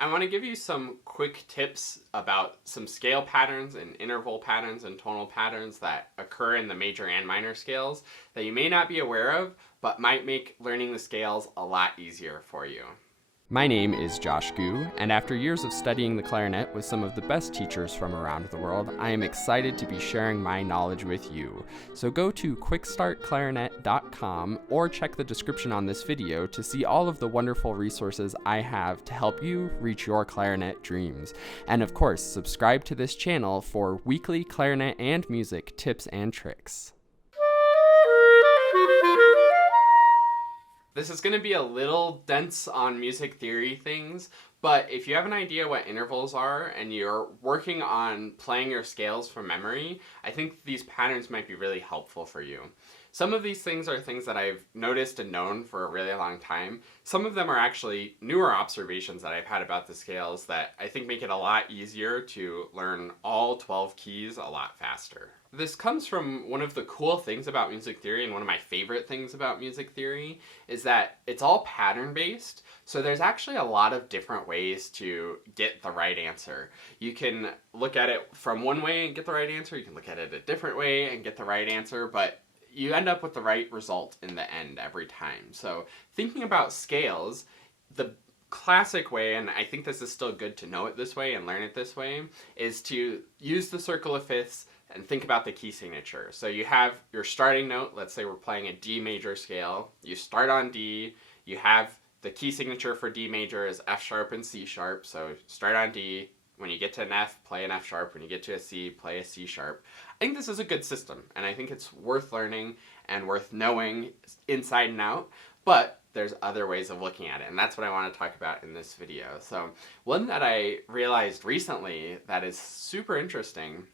I want to give you some quick tips about some scale patterns and interval patterns and tonal patterns that occur in the major and minor scales that you may not be aware of, but might make learning the scales a lot easier for you. My name is Josh Gu, and after years of studying the clarinet with some of the best teachers from around the world, I am excited to be sharing my knowledge with you. So go to QuickStartClarinet.com or check the description on this video to see all of the wonderful resources I have to help you reach your clarinet dreams. And of course, subscribe to this channel for weekly clarinet and music tips and tricks. This is going to be a little dense on music theory things, but if you have an idea what intervals are and you're working on playing your scales from memory, I think these patterns might be really helpful for you. Some of these things are things that I've noticed and known for a really long time. Some of them are actually newer observations that I've had about the scales that I think make it a lot easier to learn all 12 keys a lot faster. This comes from one of the cool things about music theory, and one of my favorite things about music theory is that it's all pattern based. So there's actually a lot of different ways to get the right answer. You can look at it from one way and get the right answer. You can look at it a different way and get the right answer, but you end up with the right result in the end every time. So thinking about scales, the classic way, and I think this is still good to know it this way and learn it this way, is to use the circle of fifths and think about the key signature. So you have your starting note. Let's say we're playing a D major scale. You start on D. You have the key signature for D major is F sharp and C sharp. So start on D. When you get to an F, play an F sharp. When you get to a C, play a C sharp. I think this is a good system, and I think it's worth learning and worth knowing inside and out, but there's other ways of looking at it, and that's what I want to talk about in this video. So one that I realized recently that is super interesting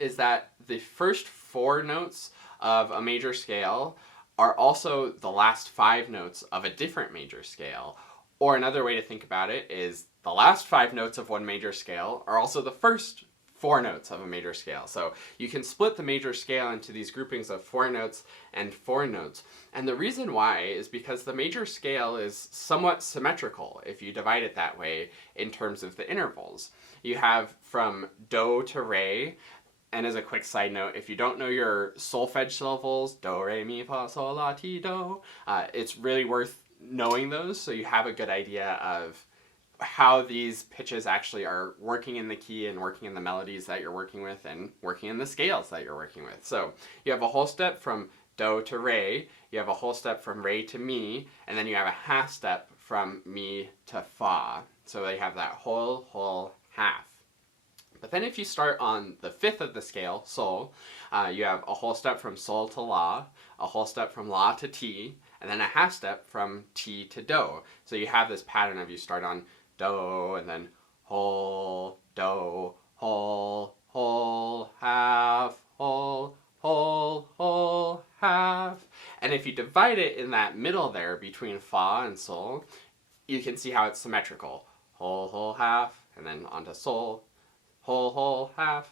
is that the first 4 notes of a major scale are also the last 5 notes of a different major scale. Or another way to think about it is the last 5 notes of one major scale are also the first 4 notes of a major scale. So you can split the major scale into these groupings of 4 notes and 4 notes. And the reason why is because the major scale is somewhat symmetrical if you divide it that way in terms of the intervals. You have from do to re. And as a quick side note, if you don't know your solfege syllables, do, re, mi, fa, sol, la, ti, do, it's really worth knowing those so you have a good idea of how these pitches actually are working in the key and working in the melodies that you're working with and working in the scales that you're working with. So you have a whole step from do to re, you have a whole step from re to mi, and then you have a half step from mi to fa. So they have that whole half. But then if you start on the 5th of the scale, sol, you have a whole step from sol to la, a whole step from la to ti, and then a half step from ti to do. So you have this pattern of you start on do, and then whole, do, whole, half, whole, half. And if you divide it in that middle there between fa and sol, you can see how it's symmetrical. Whole, half, and then onto sol, whole, half.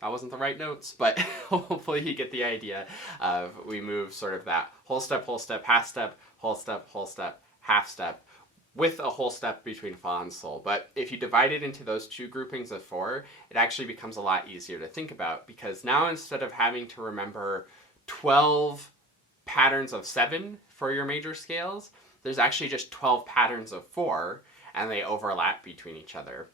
That wasn't the right notes, but hopefully you get the idea of we move sort of that whole step, half step, whole step, half step, with a whole step between fa and sol. But if you divide it into those 2 groupings of 4, it actually becomes a lot easier to think about, because now instead of having to remember 12 patterns of 7 for your major scales, there's actually just 12 patterns of 4, and they overlap between each other.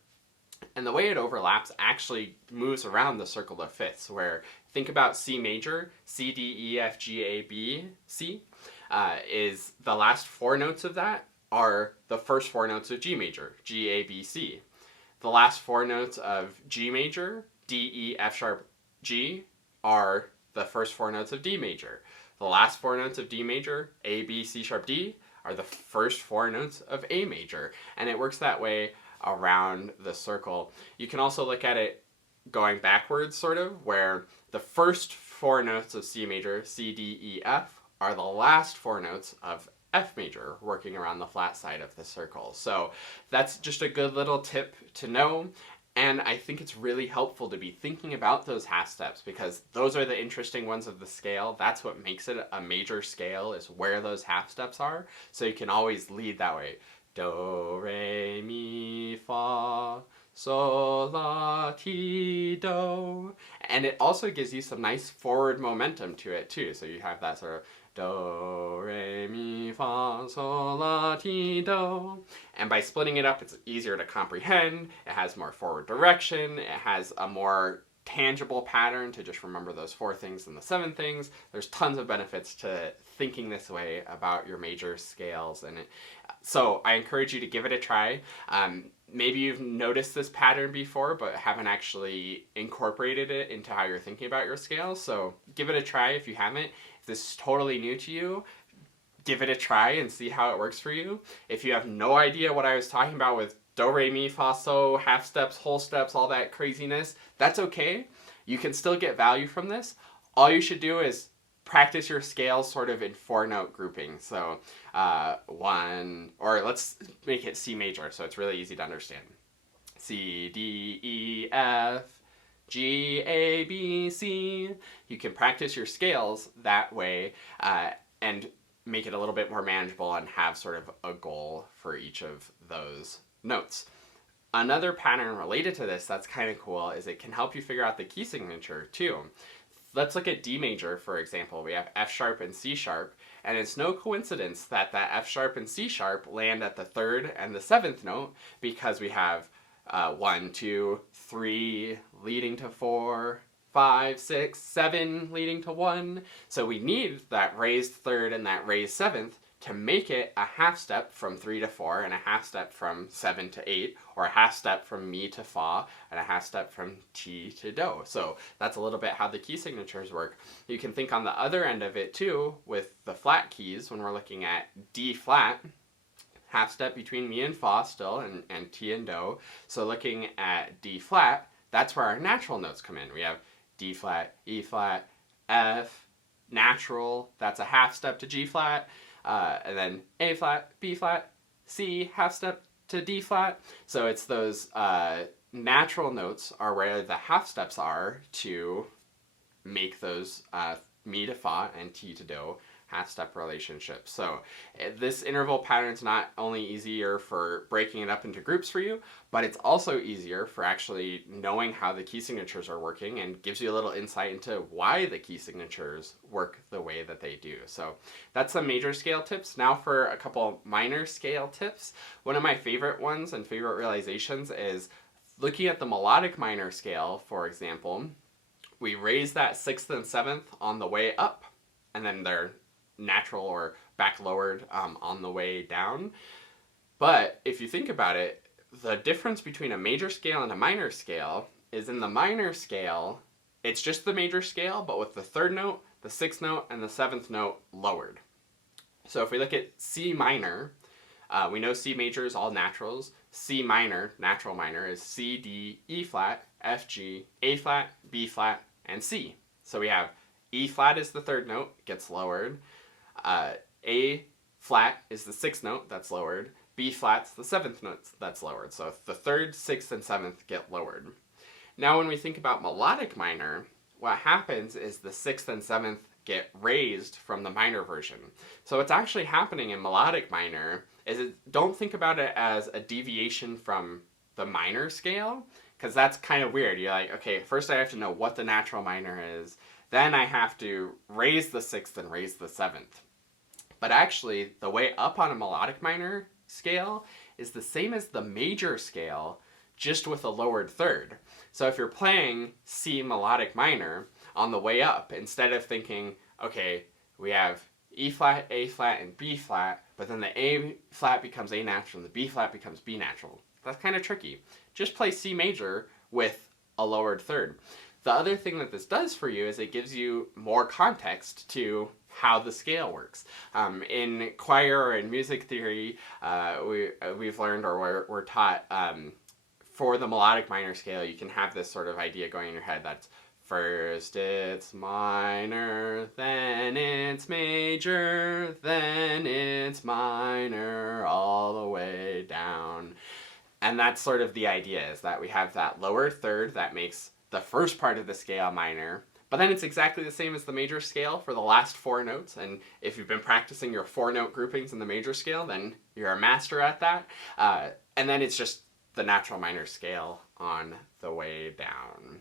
And the way it overlaps actually moves around the circle of fifths, where think about C major, C, D, E, F, G, A, B, C, is the last 4 notes of that are the first 4 notes of G major, G, A, B, C. The last 4 notes of G major, D, E, F sharp, G, are the first 4 notes of D major. The last 4 notes of D major, A, B, C sharp, D, are the first 4 notes of A major. And it works that way around the circle. You can also look at it going backwards, sort of, where the first 4 notes of C major, C, D, E, F, are the last 4 notes of F major, working around the flat side of the circle. So that's just a good little tip to know. And I think it's really helpful to be thinking about those half steps, because those are the interesting ones of the scale. That's what makes it a major scale, is where those half steps are. So you can always lead that way. Do, re, mi, fa, sol, la, ti, do. And it also gives you some nice forward momentum to it too. So you have that sort of do, re, mi, fa, sol, la, ti, do. And by splitting it up, it's easier to comprehend. It has more forward direction. It has a more tangible pattern to just remember those 4 things and the 7 things. There's tons of benefits to thinking this way about your major scales. So I encourage you to give it a try. Maybe you've noticed this pattern before, but haven't actually incorporated it into how you're thinking about your scales. So give it a try if you haven't. If this is totally new to you, give it a try and see how it works for you. If you have no idea what I was talking about with do, re, mi, fa, so, half steps, whole steps, all that craziness, that's okay. You can still get value from this. All you should do is practice your scales sort of in 4-note grouping. So 1, or let's make it C major so it's really easy to understand. C, D, E, F, G, A, B, C. You can practice your scales that way and make it a little bit more manageable and have sort of a goal for each of those notes. Another pattern related to this that's kind of cool is it can help you figure out the key signature too. Let's look at D major, for example. We have F sharp and C sharp, and it's no coincidence that F sharp and C sharp land at the 3rd and the 7th note, because we have 1, 2, 3 leading to 4, 5, 6, 7 leading to 1. So we need that raised 3rd and that raised 7th to make it a half step from 3 to 4 and a half step from 7 to 8, or a half step from mi to fa and a half step from ti to do. So that's a little bit how the key signatures work. You can think on the other end of it too with the flat keys when we're looking at D flat, half step between mi and fa still, and ti and do. So looking at D flat, that's where our natural notes come in. We have D flat, E flat, F, natural, that's a half step to G flat, and then A flat, B flat, C, half step to D flat. So it's those natural notes are where the half steps are to make those mi to fa and ti to do half step relationships. So this interval pattern is not only easier for breaking it up into groups for you, but it's also easier for actually knowing how the key signatures are working and gives you a little insight into why the key signatures work the way that they do. So that's some major scale tips. Now for a couple minor scale tips. One of my favorite ones and favorite realizations is looking at the melodic minor scale, for example. We raise that 6th and 7th on the way up, and then they're natural or back lowered on the way down. But if you think about it, the difference between a major scale and a minor scale is in the minor scale, it's just the major scale, but with the 3rd note, the 6th note, and the 7th note lowered. So if we look at C minor, we know C major is all naturals. C minor, natural minor, is C, D, E flat, F, G, A flat, B flat, and C. So we have E flat is the 3rd note, gets lowered. A flat is the 6th note, that's lowered. B flat's the 7th note, that's lowered. So the 3rd, 6th, and 7th get lowered. Now when we think about melodic minor, what happens is the 6th and 7th get raised from the minor version. So what's actually happening in melodic minor is don't think about it as a deviation from the minor scale, because that's kind of weird. You're like, okay, first I have to know what the natural minor is, then I have to raise the 6th and raise the 7th. But actually, the way up on a melodic minor scale is the same as the major scale, just with a lowered 3rd. So if you're playing C melodic minor, on the way up, instead of thinking, okay, we have E flat, A flat, and B flat, but then the A flat becomes A natural and the B flat becomes B natural. That's kind of tricky. Just play C major with a lowered 3rd. The other thing that this does for you is it gives you more context to how the scale works. In choir or in music theory, we've learned or we're taught for the melodic minor scale, you can have this sort of idea going in your head that's first it's minor, then it's major, then it's minor, all the way down. And that's sort of the idea, is that we have that lower 3rd that makes the first part of the scale minor, but then it's exactly the same as the major scale for the last 4 notes. And if you've been practicing your 4-note groupings in the major scale, then you're a master at that. And then it's just the natural minor scale on the way down.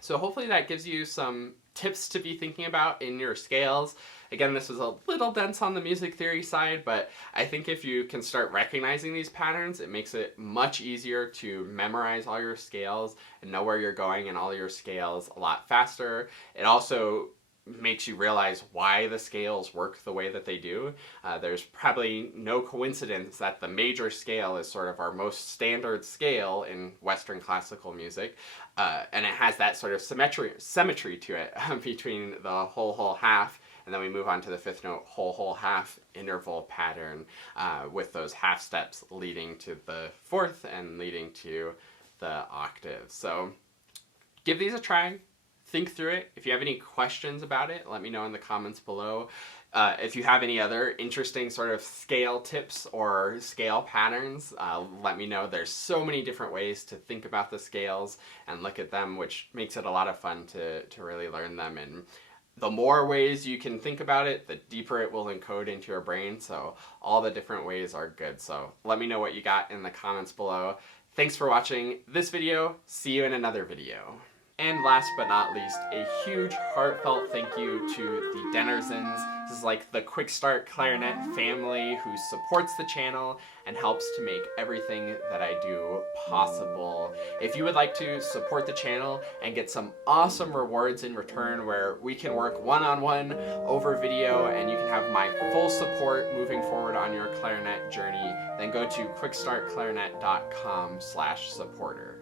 So hopefully that gives you some tips to be thinking about in your scales. Again, this was a little dense on the music theory side, but I think if you can start recognizing these patterns, it makes it much easier to memorize all your scales and know where you're going in all your scales a lot faster. It also makes you realize why the scales work the way that they do. There's probably no coincidence that the major scale is sort of our most standard scale in Western classical music, and it has that sort of symmetry to it between the whole half, and then we move on to the fifth note whole half interval pattern with those half steps leading to the fourth and leading to the octave. So give these a try. Think through it. If you have any questions about it, let me know in the comments below. If you have any other interesting sort of scale tips or scale patterns, let me know. There's so many different ways to think about the scales and look at them, which makes it a lot of fun to really learn them. And the more ways you can think about it, the deeper it will encode into your brain. So all the different ways are good. So let me know what you got in the comments below. Thanks for watching this video. See you in another video. And last but not least, a huge heartfelt thank you to the Dennersons. This is like the QuickStart Clarinet family who supports the channel and helps to make everything that I do possible. If you would like to support the channel and get some awesome rewards in return where we can work one-on-one over video and you can have my full support moving forward on your clarinet journey, then go to quickstartclarinet.com/supporter.